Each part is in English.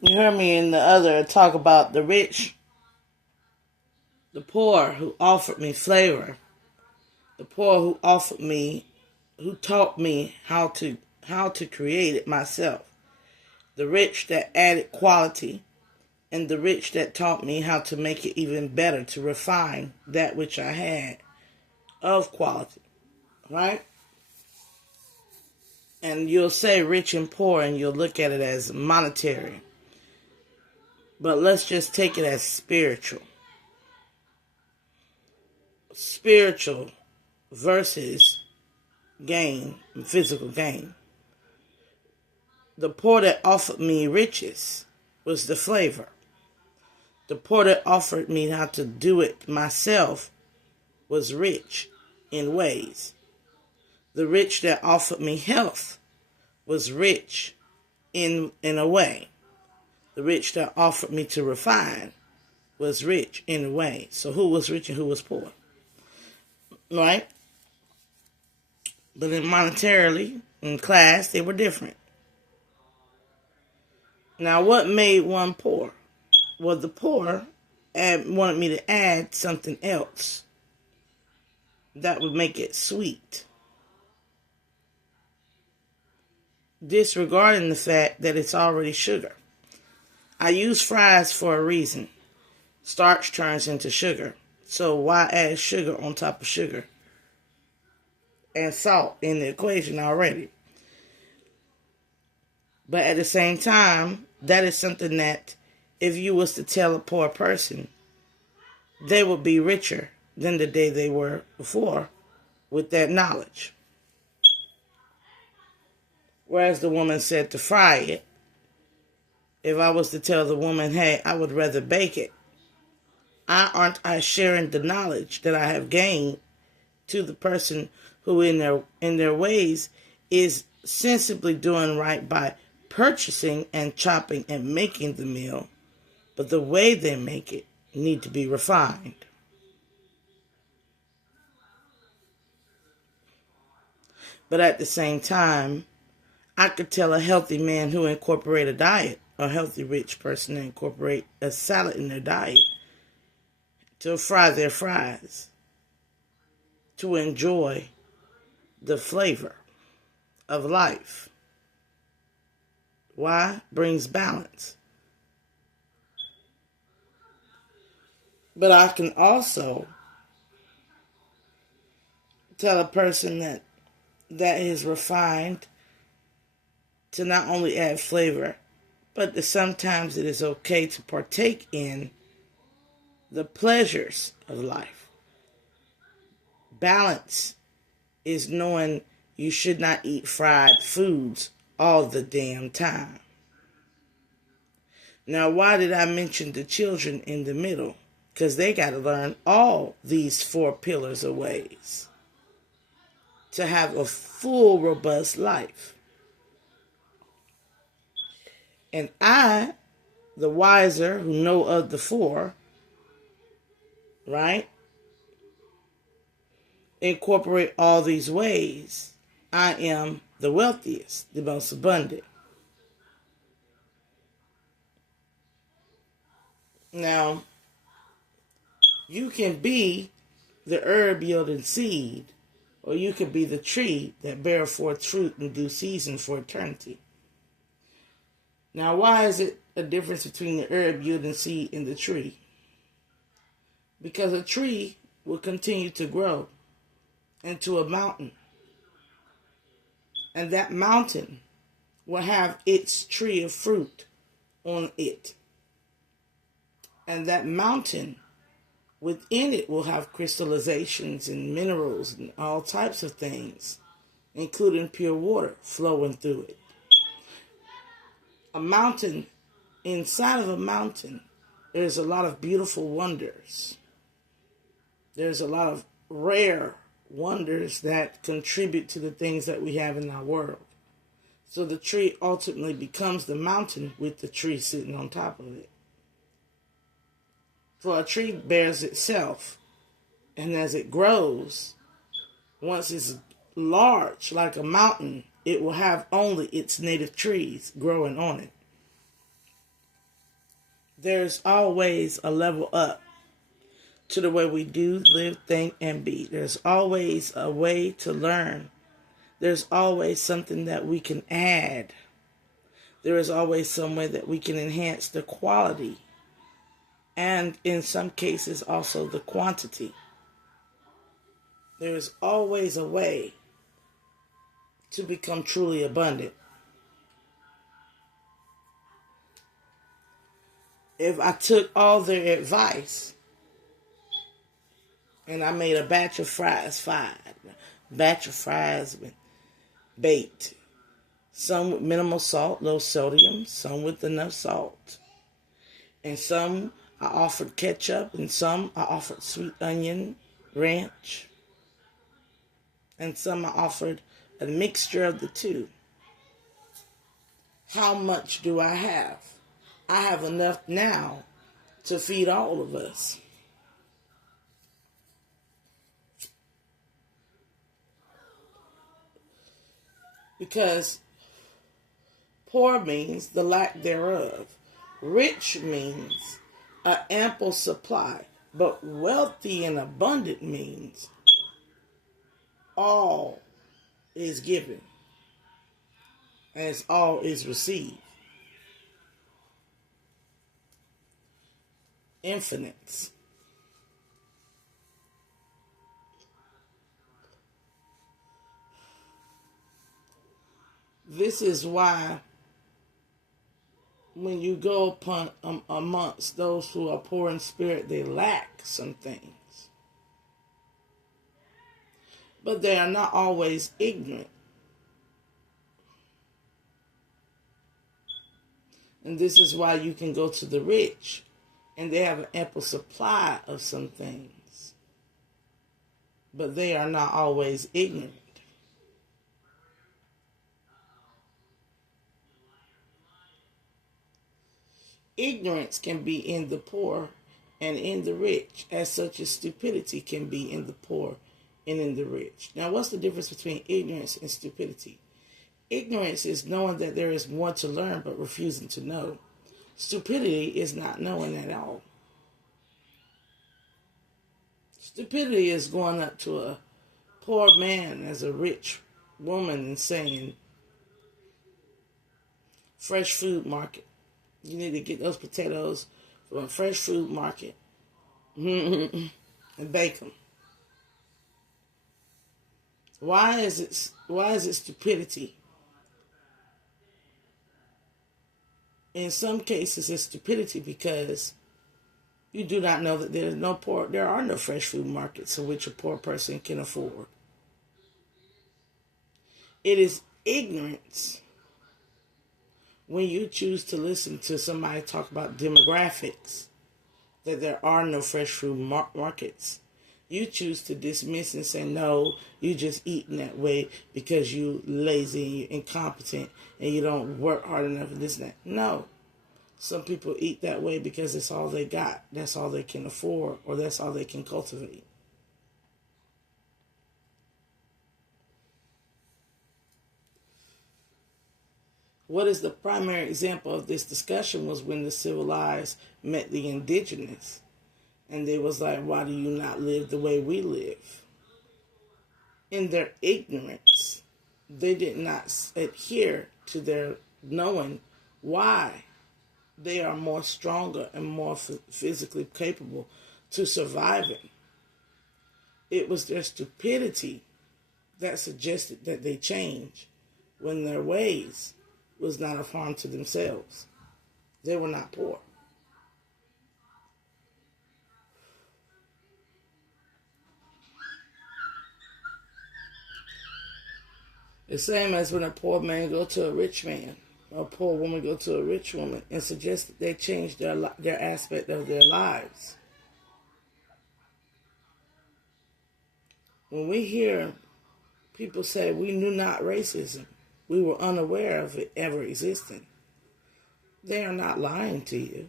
You heard me in the other talk about the rich, the poor who offered me flavor, the poor who taught me how to create it myself, the rich that added quality, and the rich that taught me how to make it even better, to refine that which I had of quality, right? And you'll say rich and poor, and you'll look at it as monetary. But let's just take it as spiritual. Spiritual versus gain, physical gain. The poor that offered me riches was the flavor. The poor that offered me how to do it myself was rich in ways. The rich that offered me health was rich in a way. The rich that offered me to refine was rich in a way. So who was rich and who was poor? Right? But monetarily, in class, they were different. Now, what made one poor? Well, the poor wanted me to add something else that would make it sweet, disregarding the fact that it's already sugar. I use fries for a reason. Starch turns into sugar. So why add sugar on top of sugar? And salt in the equation already. But at the same time, that is something that if you was to tell a poor person, they would be richer than the day they were before with that knowledge. Whereas the woman said to fry it, if I was to tell the woman, hey, I would rather bake it, aren't I sharing the knowledge that I have gained to the person who in their ways is sensibly doing right by purchasing and chopping and making the meal, but the way they make it need to be refined. But at the same time, I could tell a healthy man who incorporate a diet, a healthy rich person to incorporate a salad in their diet, to fry their fries, to enjoy the flavor of life. Why? Brings balance. But I can also tell a person that is refined to not only add flavor, but that sometimes it is okay to partake in the pleasures of life. Balance is knowing you should not eat fried foods all the damn time. Now, why did I mention the children in the middle? Because they got to learn all these 4 pillars of ways to have a full, robust life. And I, the wiser who know of the 4, right, incorporate all these ways, I am the wealthiest, the most abundant. Now, you can be the herb yielding seed, or you could be the tree that bear forth fruit in due season for eternity. Now, why is it a difference between the herb yielding seed and the tree? Because a tree will continue to grow into a mountain. And that mountain will have its tree of fruit on it. And that mountain within it will have crystallizations and minerals and all types of things, including pure water flowing through it. A mountain, inside of a mountain, there's a lot of beautiful wonders. There's a lot of rare wonders that contribute to the things that we have in our world. So the tree ultimately becomes the mountain with the tree sitting on top of it. For a tree bears itself, and as it grows, once it's large like a mountain, it will have only its native trees growing on it. There's always a level up to the way we do, live, think, and be. There's always a way to learn. There's always something that we can add. There is always some way that we can enhance the quality, and in some cases also the quantity. There is always a way to become truly abundant. If I took all their advice and I made a batch of fries, with baked, some with minimal salt, low sodium, some with enough salt, and some I offered ketchup, and some I offered sweet onion ranch, and some I offered a mixture of the two. How much do I have? I have enough now to feed all of us. Because poor means the lack thereof. Rich means an ample supply. But wealthy and abundant means all is given as all is received. Infinites. This is why when you go upon amongst those who are poor in spirit, they lack some things. But they are not always ignorant. And this is why you can go to the rich and they have an ample supply of some things. But they are not always ignorant. Ignorance can be in the poor and in the rich, as such as stupidity can be in the poor and in the rich. Now, what's the difference between ignorance and stupidity? Ignorance is knowing that there is more to learn but refusing to know. Stupidity is not knowing at all. Stupidity is going up to a poor man as a rich woman and saying, fresh food market. You need to get those potatoes from a fresh food market and bake them. Why is it stupidity? In some cases, it's stupidity because you do not know that there are no fresh food markets in which a poor person can afford. It is ignorance when you choose to listen to somebody talk about demographics, that there are no fresh food markets. You choose to dismiss and say, no, you just eating that way because you lazy and you're incompetent and you don't work hard enough and this and that. No. Some people eat that way because it's all they got. That's all they can afford, or that's all they can cultivate. What is the primary example of this discussion was when the civilized met the indigenous. And they was like, why do you not live the way we live? In their ignorance, they did not adhere to their knowing why they are more stronger and more physically capable to surviving. It was their stupidity that suggested that they change when their ways was not of harm to themselves. They were not poor. The same as when a poor man go to a rich man, or a poor woman go to a rich woman and suggest that they change their aspect of their lives. When we hear people say we knew not racism, we were unaware of it ever existing, they are not lying to you.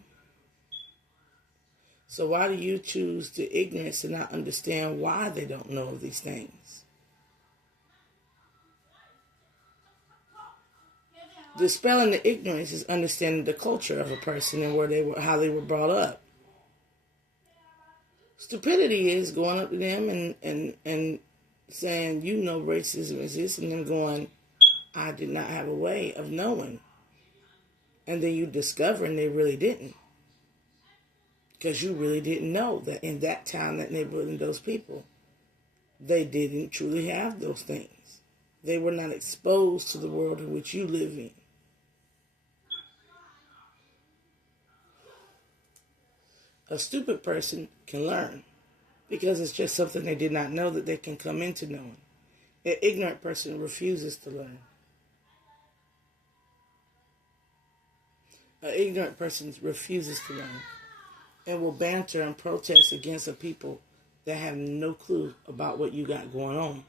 So why do you choose the ignorance to not understand why they don't know of these things? Dispelling the ignorance is understanding the culture of a person and how they were brought up. Stupidity is going up to them and saying, you know racism exists, and them going, I did not have a way of knowing. And then you discovering they really didn't. Because you really didn't know that in that town, that neighborhood, and those people, they didn't truly have those things. They were not exposed to the world in which you live in. A stupid person can learn because it's just something they did not know that they can come into knowing. An ignorant person refuses to learn. An ignorant person refuses to learn and will banter and protest against a people that have no clue about what you got going on.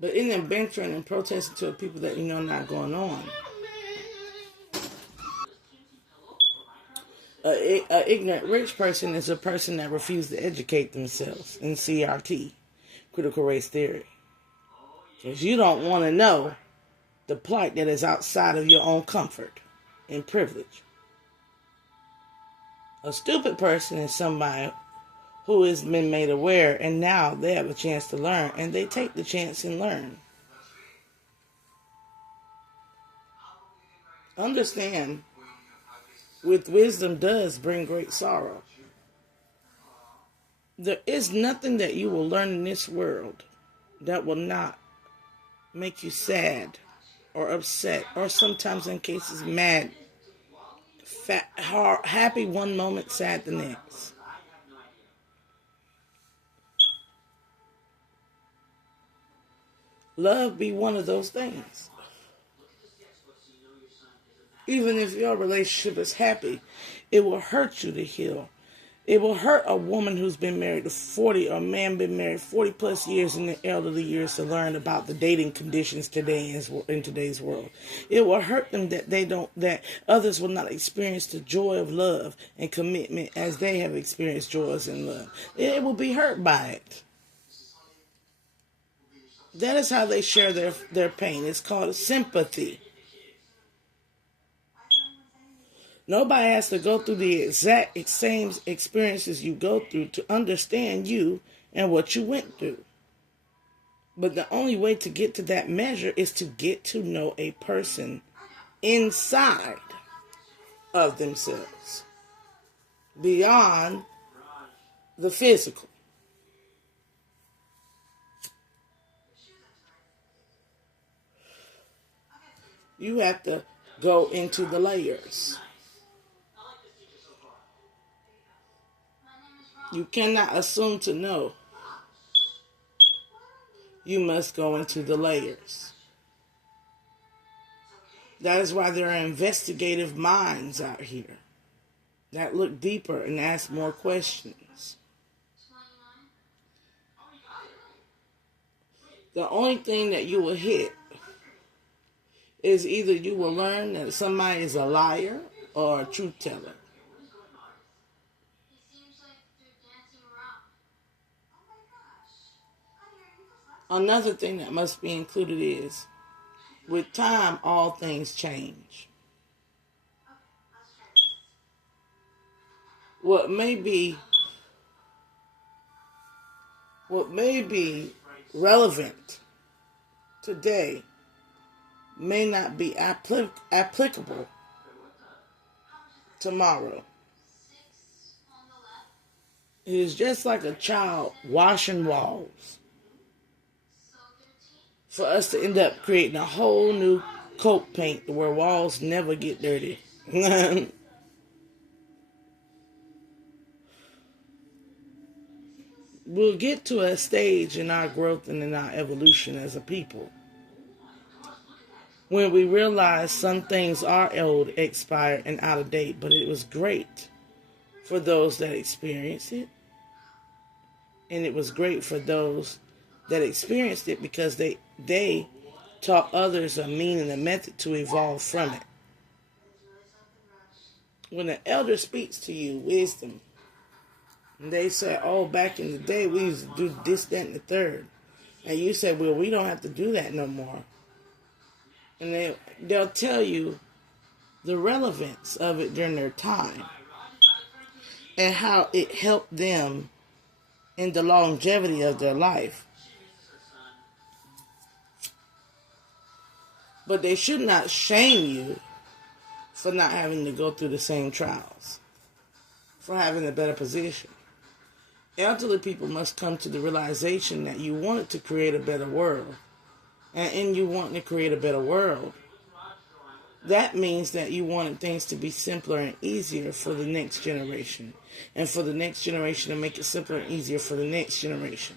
But in them bantering and protesting to a people that you know not going on, an ignorant rich person is a person that refuses to educate themselves in CRT, critical race theory. Because you don't want to know the plight that is outside of your own comfort and privilege. A stupid person is somebody who has been made aware and now they have a chance to learn and they take the chance and learn. Understand, with wisdom does bring great sorrow. There is nothing that you will learn in this world that will not make you sad or upset or sometimes in cases mad, happy one moment, sad the next. Love be one of those things. Even if your relationship is happy, it will hurt you to heal. It will hurt a woman who's been married to 40, or a man been married 40 plus years in the elderly years to learn about the dating conditions today in today's world. It will hurt them that others will not experience the joy of love and commitment as they have experienced joys in love. It will be hurt by it. That is how they share their pain. It's called sympathy. Nobody has to go through the exact same experiences you go through to understand you and what you went through. But the only way to get to that measure is to get to know a person inside of themselves, beyond the physical. You have to go into the layers. You cannot assume to know. You must go into the layers. That is why there are investigative minds out here that look deeper and ask more questions. The only thing that you will hit is either you will learn that somebody is a liar or a truth teller. Another thing that must be included is, with time, all things change. What may be relevant today may not be applicable tomorrow. It is just like a child washing walls. For us to end up creating a whole new coat paint where walls never get dirty. We'll get to a stage in our growth and in our evolution as a people when we realize some things are old, expired, and out of date, but it was great for those that experienced it. And it was great for those that experienced it because they taught others a mean and a method to evolve from it. When an elder speaks to you wisdom, and they say, oh, back in the day we used to do this, that, and the third. And you say, well, we don't have to do that no more. And they'll tell you the relevance of it during their time and how it helped them in the longevity of their life. But they should not shame you for not having to go through the same trials, for having a better position. Elderly people must come to the realization that you wanted to create a better world. And in you wanting to create a better world, that means that you wanted things to be simpler and easier for the next generation. And for the next generation to make it simpler and easier for the next generation.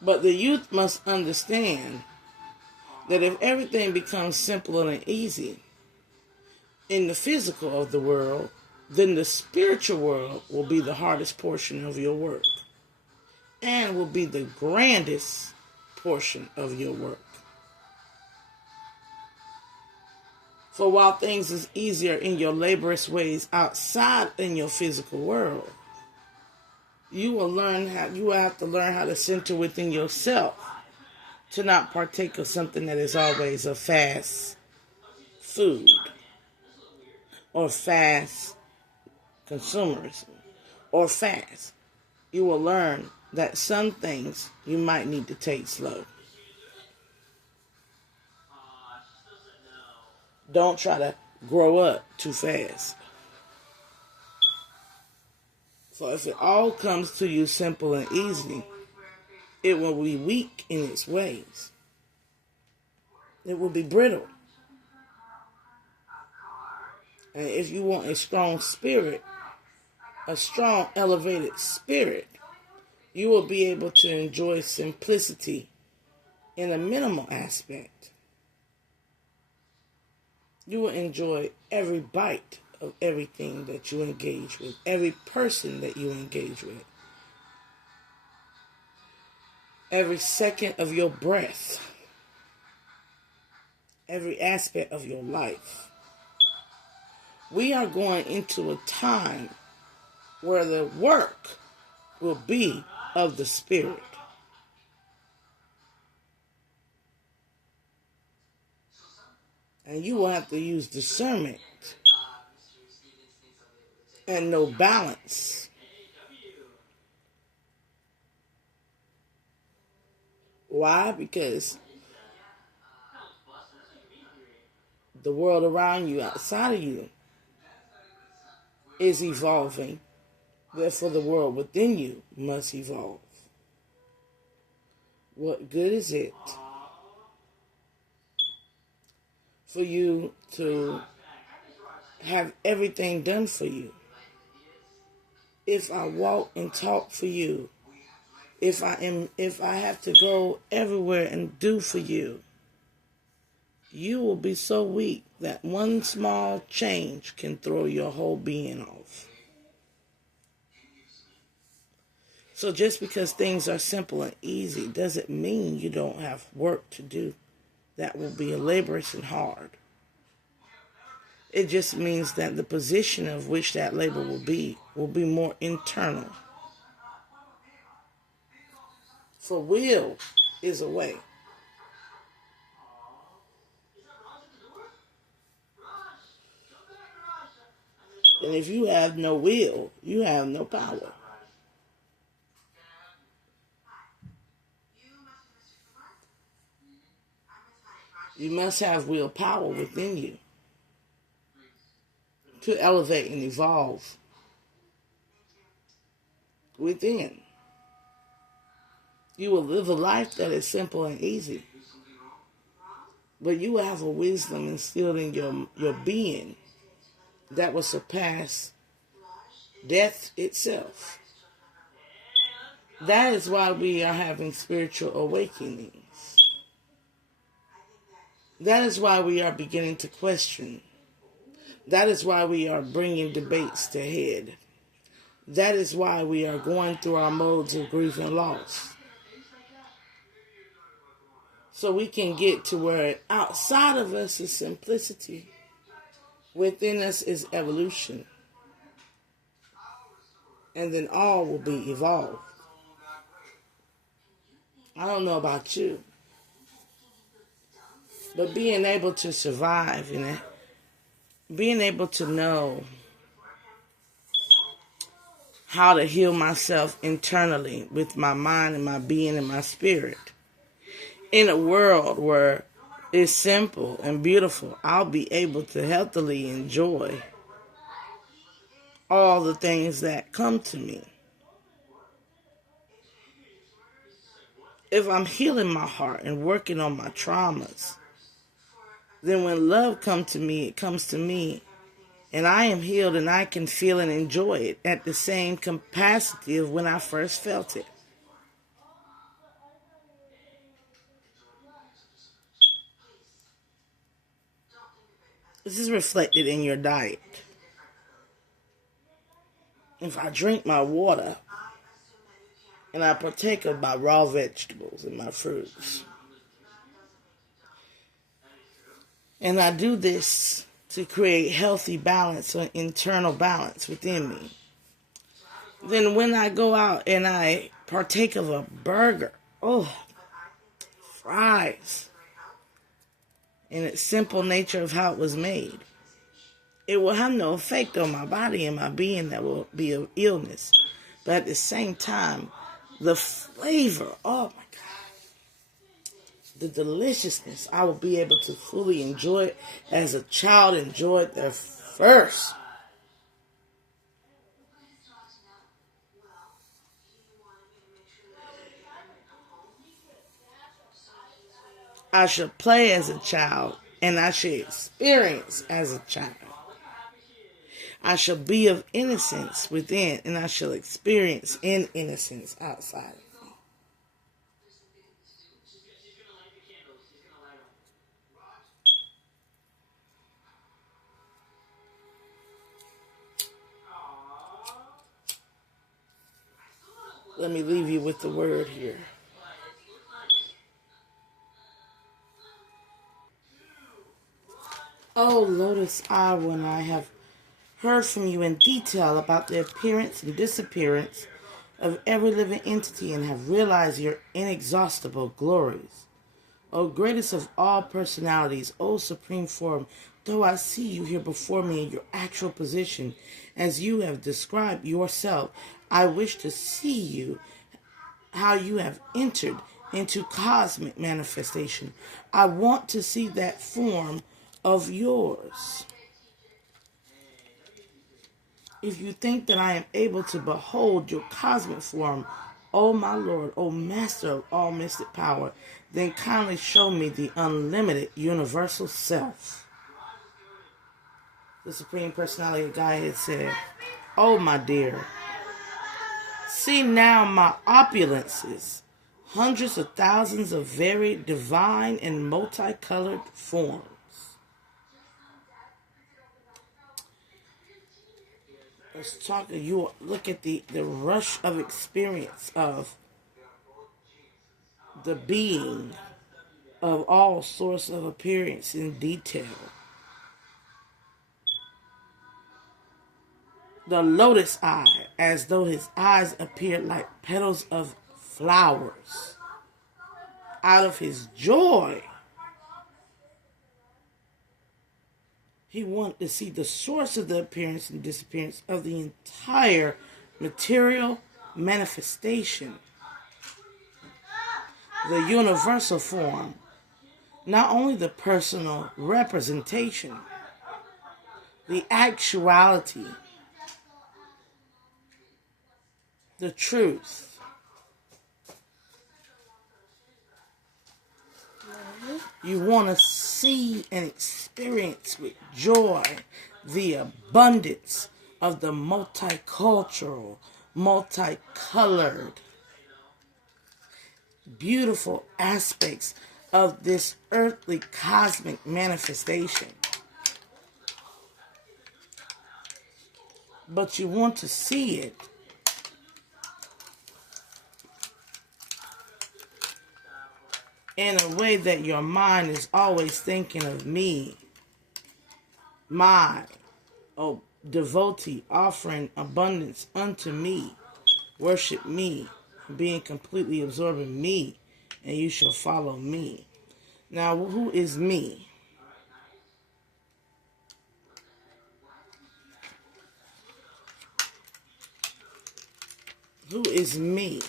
But the youth must understand that if everything becomes simpler and easy in the physical of the world, then the spiritual world will be the hardest portion of your work and will be the grandest portion of your work. For while things is easier in your laborious ways outside in your physical world, you will have to learn how to center within yourself to not partake of something that is always a fast food or fast consumerism or fast. You will learn that some things you might need to take slow. Don't try to grow up too fast. So if it all comes to you simple and easy, it will be weak in its ways. It will be brittle. And if you want a strong spirit, a strong elevated spirit, you will be able to enjoy simplicity in a minimal aspect. You will enjoy every bite of everything that you engage with, every person that you engage with, every second of your breath, every aspect of your life. We are going into a time where the work will be of the Spirit. And you will have to use discernment and know balance. Why? Because the world around you, outside of you, is evolving. Therefore, the world within you must evolve. What good is it for you to have everything done for you if I walk and talk for you, if I have to go everywhere and do for you? You will be so weak that one small change can throw your whole being off. So just because things are simple and easy doesn't mean you don't have work to do that will be laborious and hard. It just means that the position of which that labor will be more internal. For will is a way. And if you have no will, you have no power. You must have willpower within you to elevate and evolve within. You will live a life that is simple and easy, but you will have a wisdom instilled in your being that will surpass death itself. That is why we are having spiritual awakenings. That is why we are beginning to question. That is why we are bringing debates to head. That is why we are going through our modes of grief and loss. So we can get to where outside of us is simplicity. Within us is evolution. And then all will be evolved. I don't know about you, but being able to survive and being able to know how to heal myself internally with my mind and my being and my spirit. In a world where it's simple and beautiful, I'll be able to healthily enjoy all the things that come to me. If I'm healing my heart and working on my traumas, then when love comes to me, it comes to me, and I am healed and I can feel and enjoy it at the same capacity of when I first felt it. This is reflected in your diet. If I drink my water and I partake of my raw vegetables and my fruits, and I do this to create healthy balance or internal balance within me, then when I go out and I partake of a burger, fries, in its simple nature of how it was made, it will have no effect on my body and my being that will be of illness. But at the same time, the flavor, oh my God, the deliciousness, I will be able to fully enjoy it as a child enjoyed their first. I should play as a child, and I should experience as a child. I shall be of innocence within, and I shall experience in innocence outside of me. Let me leave you with the word here. Oh, Lotus Eye, when I have heard from you in detail about the appearance and disappearance of every living entity and have realized your inexhaustible glories. O greatest of all personalities, O supreme form, though I see you here before me in your actual position, as you have described yourself, I wish to see you, how you have entered into cosmic manifestation. I want to see that form of yours. If you think that I am able to behold your cosmic form, O my Lord, O Master of all mystic power, then kindly show me the unlimited universal self. The Supreme Personality of Godhead said, Oh my dear, see now my opulences, hundreds of thousands of very divine and multicolored forms. Let's talk. You look at the rush of experience of the being of all sorts of appearance in detail. The lotus eye, as though his eyes appeared like petals of flowers. Out of his joy, he wanted to see the source of the appearance and disappearance of the entire material manifestation. The universal form, not only the personal representation, the actuality, the truth. You want to see and experience with joy the abundance of the multicultural, multicolored, beautiful aspects of this earthly cosmic manifestation. But you want to see it in a way that your mind is always thinking of me, my, oh devotee, offering abundance unto me. Worship me, being completely absorbed in me, and you shall follow me. Now, who is me? Who is me?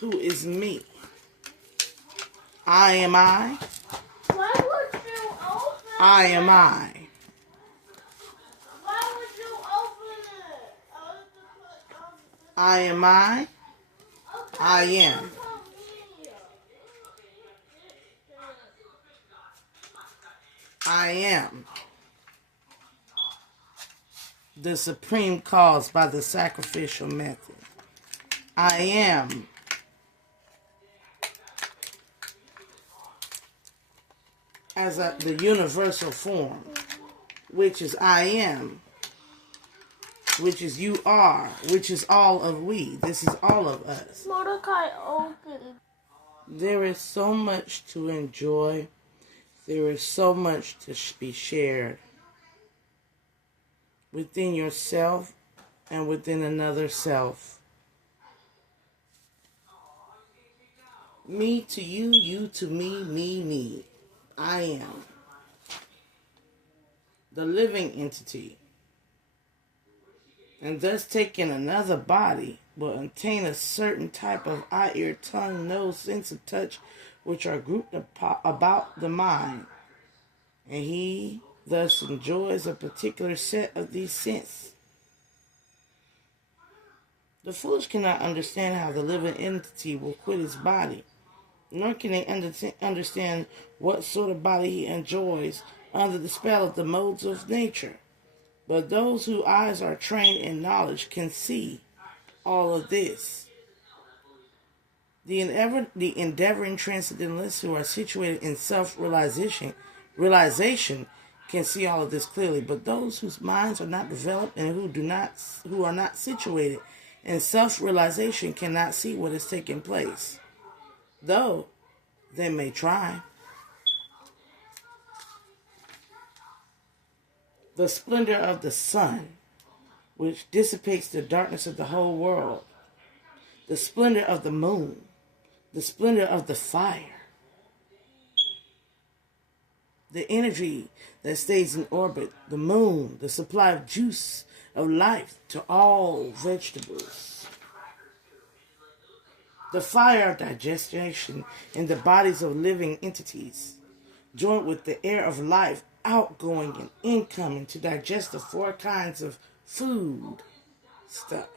Who is me? I am I. Why would you open I am I. Why would you open it? I am I. I am. I am the supreme cause by the sacrificial method. I am as the universal form, which is I am, which is you are, which is all of we. This is all of us. Mordecai opened. There is so much to enjoy. There is so much to be shared within yourself and within another self. Me to you, you to me, me. I am the living entity, and thus taking another body will attain a certain type of eye, ear, tongue, nose, sense of touch, which are grouped about the mind, and he thus enjoys a particular set of these senses. The foolish cannot understand how the living entity will quit his body, nor can they understand what sort of body he enjoys under the spell of the modes of nature. But those whose eyes are trained in knowledge can see all of this. The endeavoring transcendentalists who are situated in self-realization can see all of this clearly, but those whose minds are not developed and who are not situated in self-realization cannot see what is taking place, though they may try. The splendor of the sun, which dissipates the darkness of the whole world, the splendor of the moon, the splendor of the fire, the energy that stays in orbit, the moon, the supply of juice of life to all vegetables, the fire of digestion in the bodies of living entities, joined with the air of life outgoing and incoming to digest the 4 kinds of food stuff.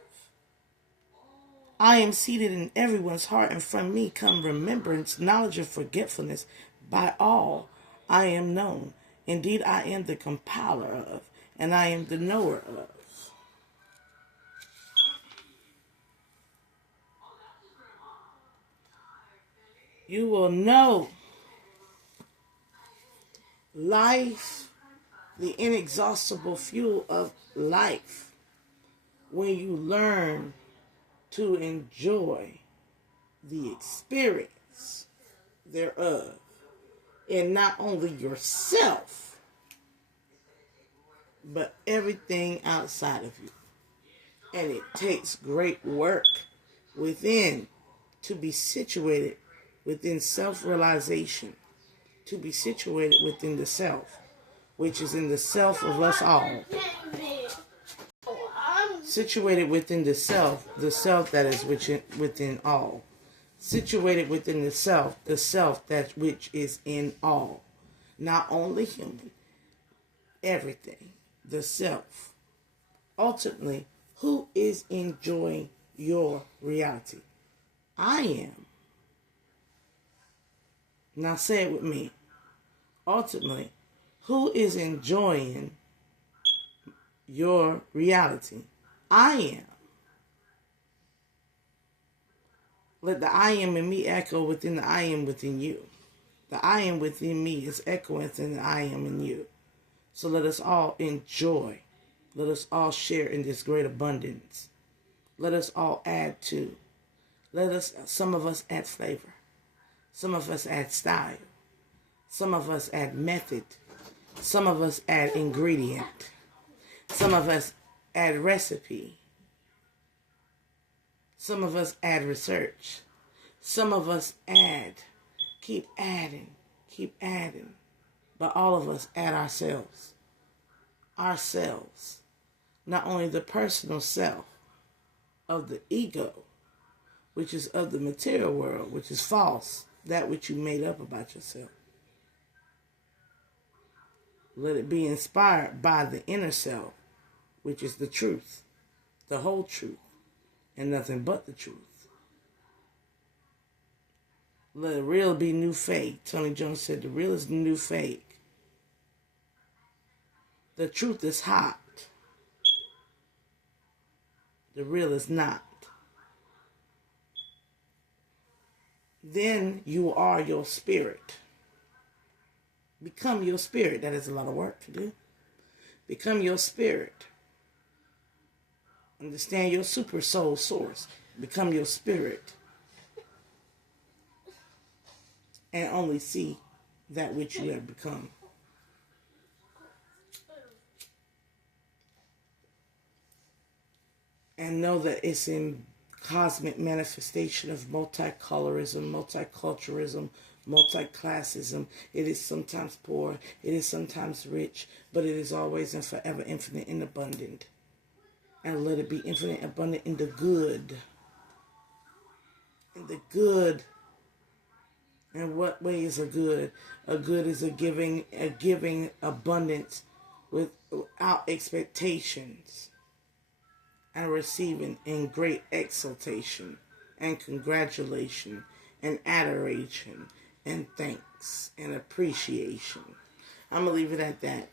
I am seated in everyone's heart, and from me come remembrance, knowledge, and forgetfulness. By all I am known. Indeed, I am the compiler of, and I am the knower of. You will know life, the inexhaustible fuel of life, when you learn to enjoy the experience thereof, and not only yourself, but everything outside of you. And it takes great work within to be situated within self-realization, to be situated within the self, which is in the self of us all. Situated within the self that is within all. Situated within the self that which is in all. Not only human, everything, the self. Ultimately, who is enjoying your reality? I am. Now say it with me. Ultimately, who is enjoying your reality? I am. Let the I am in me echo within the I am within you. The I am within me is echoing within the I am in you. So let us all enjoy. Let us all share in this great abundance. Let us all add to. Some of us add flavor. Some of us add style. Some of us add method. Some of us add ingredient. Some of us add recipe. Some of us add research. Some of us keep adding. But all of us add ourselves. Ourselves. Not only the personal self of the ego, which is of the material world, which is false, that which you made up about yourself. Let it be inspired by the inner self, which is the truth, the whole truth, and nothing but the truth. Let the real be new fake. Tony Jones said the real is the new fake. The truth is hot. The real is not. Then you are your spirit. Become your spirit. That is a lot of work to do. Become your spirit. Understand your super soul source. Become your spirit. And only see that which you have become. And know that it's in cosmic manifestation of multicolorism, multiculturalism, multiclassism. It is sometimes poor, it is sometimes rich, but it is always and forever infinite and abundant. And let it be infinite and abundant in the good. In the good. And what way is a good? A good is a giving abundance without expectations. And receiving in great exultation and congratulation and adoration and thanks and appreciation. I'm going to leave it at that.